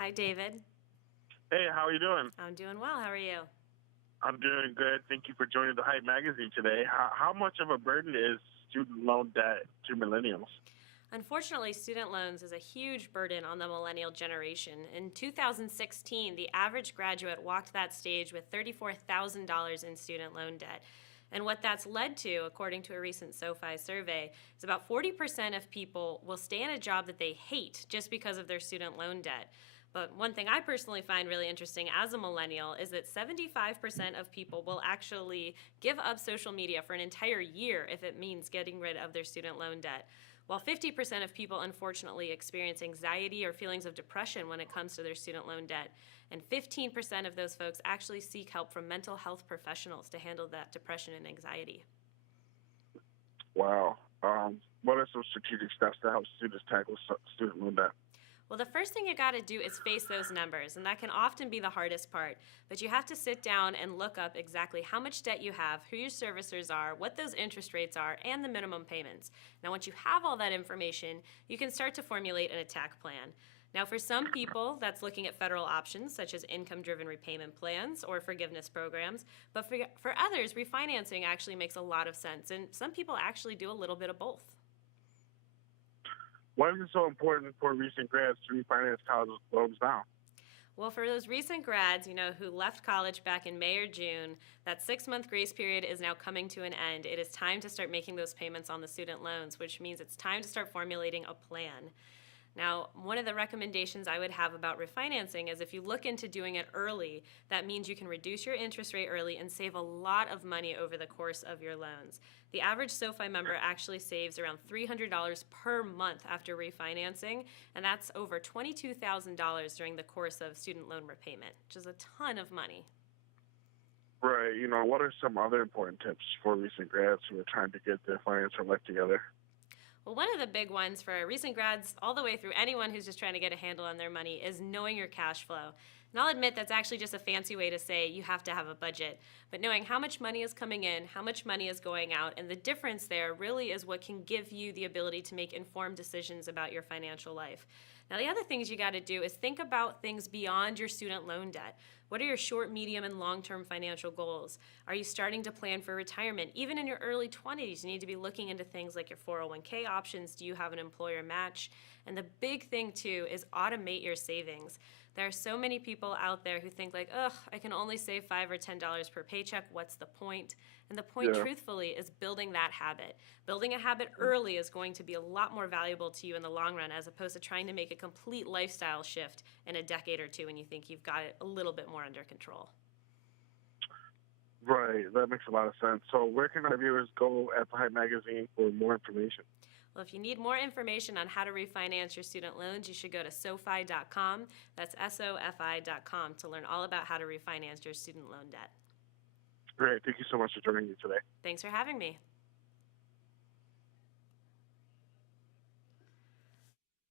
Hi, David. Hey, how are you doing? I'm doing well. How are you? I'm doing good. Thank you for joining the Hype Magazine today. How much of a burden is student loan debt to millennials? Unfortunately, student loans is a huge burden on the millennial generation. In 2016, the average graduate walked that stage with $34,000 in student loan debt. And what that's led to, according to a recent SoFi survey, is about 40% of people will stay in a job that they hate just because of their student loan debt. But one thing I personally find really interesting as a millennial is that 75% of people will actually give up social media for an entire year if it means getting rid of their student loan debt. While 50% of people unfortunately experience anxiety or feelings of depression when it comes to their student loan debt, and 15% of those folks actually seek help from mental health professionals to handle that depression and anxiety. Wow. What are some strategic steps to help students tackle student loan debt? Well, the first thing you got to do is face those numbers, and that can often be the hardest part. But you have to sit down and look up exactly how much debt you have, who your servicers are, what those interest rates are, and the minimum payments. Now, once you have all that information, you can start to formulate an attack plan. Now, for some people, that's looking at federal options such as income-driven repayment plans or forgiveness programs. But for others, refinancing actually makes a lot of sense, and some people actually do a little bit of both. Why is it so important for recent grads to refinance college loans now? Well, for those recent grads, who left college back in May or June, that 6-month grace period is now coming to an end. It is time to start making those payments on the student loans, which means it's time to start formulating a plan. Now, one of the recommendations I would have about refinancing is if you look into doing it early, that means you can reduce your interest rate early and save a lot of money over the course of your loans. The average SoFi member actually saves around $300 per month after refinancing, and that's over $22,000 during the course of student loan repayment, which is a ton of money. Right. What are some other important tips for recent grads who are trying to get their financial life together? Well, one of the big ones for recent grads, all the way through anyone who's just trying to get a handle on their money, is knowing your cash flow. And I'll admit that's actually just a fancy way to say you have to have a budget. But knowing how much money is coming in, how much money is going out, and the difference there really is what can give you the ability to make informed decisions about your financial life. Now, the other things you got to do is think about things beyond your student loan debt. What are your short, medium, and long-term financial goals? Are you starting to plan for retirement? Even in your early 20s, you need to be looking into things like your 401k options. Do you have an employer match? And the big thing, too, is automate your savings. There are so many people out there who think like, ugh, I can only save $5 or $10 per paycheck. What's the point? And the point, Yeah. truthfully, is building that habit. Building a habit early is going to be a lot more valuable to you in the long run as opposed to trying to make a complete lifestyle shift in a decade or two when you think you've got it a little bit more under control. Right. That makes a lot of sense. So where can our viewers go at the Hype Magazine for more information? Well, if you need more information on how to refinance your student loans, you should go to SoFi.com. That's SOFI.com to learn all about how to refinance your student loan debt. Great. Thank you so much for joining me today. Thanks for having me.